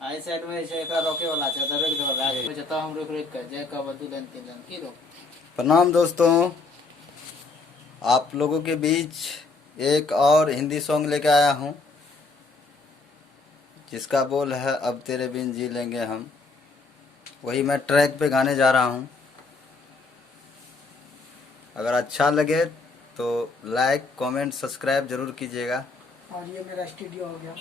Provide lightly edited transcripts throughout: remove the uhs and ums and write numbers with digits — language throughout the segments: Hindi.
आई साइड में से का रोके वाला छै त रोक दो भाग जता हम रोक रोक के जे का बदू लेन तीन लेन की रो। प्रणाम दोस्तों, आप लोगों के बीच एक और हिंदी सॉन्ग लेके आया हूँ जिसका बोल है अब तेरे बिन जी लेंगे हम। वही मैं ट्रैक पे गाने जा रहा हूँ। अगर अच्छा लगे तो लाइक कमेंट सब्सक्राइब जरूर कीजिएगा। और ये मेरा स्टूडियो हो गया।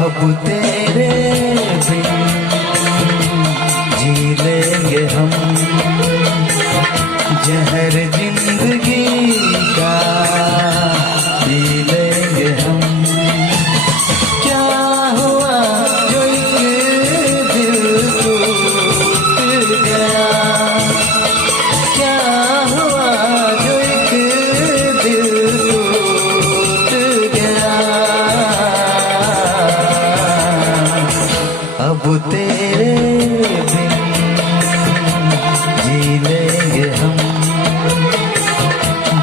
अब तेरे बिन जी लेंगे हम, जहर जिंदगी का पी लेंगे हम। क्या हुआ जो एक दिल टूट गया, क्या हुआ जो एक दिल टूट गया। अब तेरे बिन जी लेंगे हम,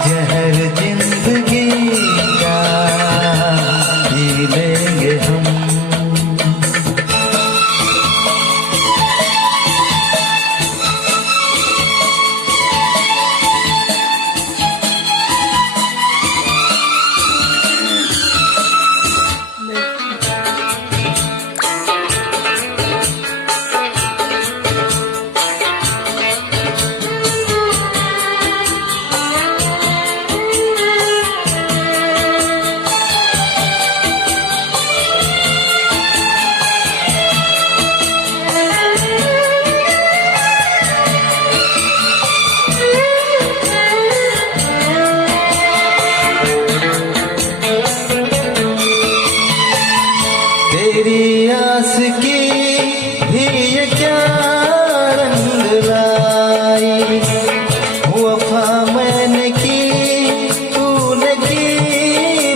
जहर जिंदगी का पी लेंगे हम। तेरी आस की भी ये क्या रंग लाई, वफा मैंने की तूने की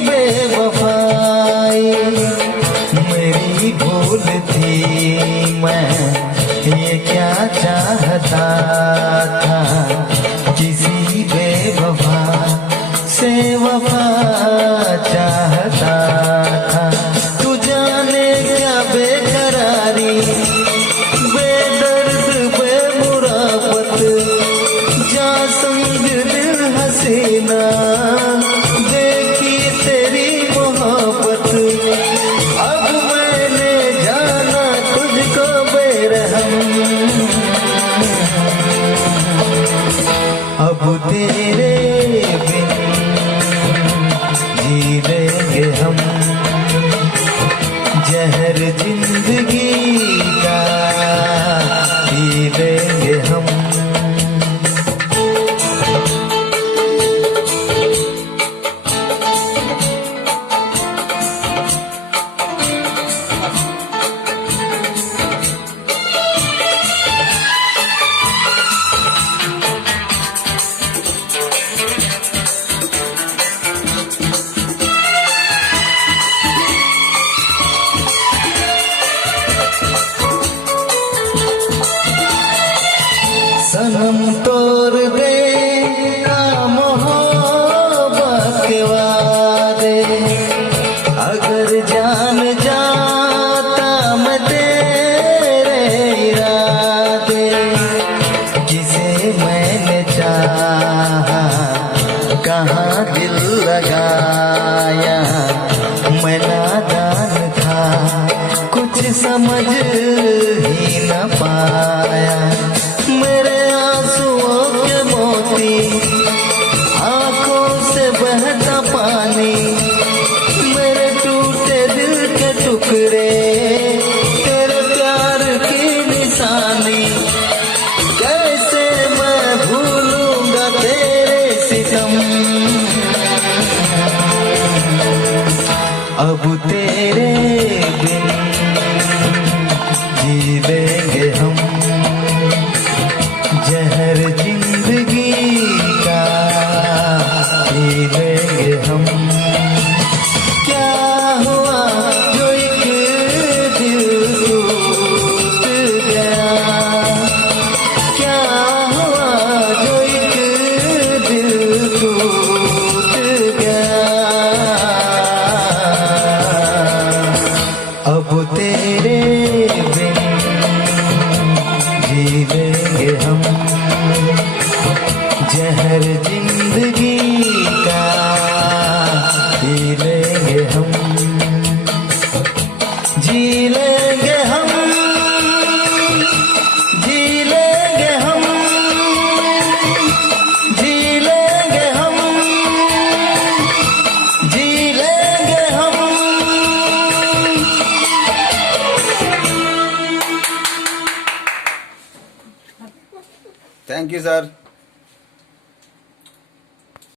बेवफाई। मेरी भूल थी मैं ये क्या चाहता था, किसी बेवफा से वफा चाहता था। तू जाने क्या बेकरारी, बेदर्द बेमुराबत, जा समझ दिल हसीना देखी तेरी मोहब्बत। अब मैंने जाना तुझको बेरहम, अब तेरे बिन जी लेंगे हम, जहर जिंदगी का पी लेंगे हम। सनम तोड़ दे मोहब्बत के वादे, अगर जान जाता मैं तेरे इरादे। किसे मैंने चाहा कहाँ दिल लगाया, मैं नादान था कुछ समझ ही न पाया। मेरे आंसुओं के मोती, आंखों से बहता पानी, मेरे टूटे दिल के टुकड़े, तेरे प्यार की निशानी। कैसे मैं भूलूंगा तेरे सितम, अब तेरे बिन जी लेंगे हम जहर जिंदगी का पी लेंगे हम। क्या हुआ जो एक दिल टूट गया, क्या हुआ जो एक दिल टूट गया। अब तेरे बिन जी लेंगे हम जहर जिंदगी का पी लेंगे हम। जी लेंगे हम, जी लेंगे हम, जी लेंगे हम, जी लेंगे हम। Thank you sir.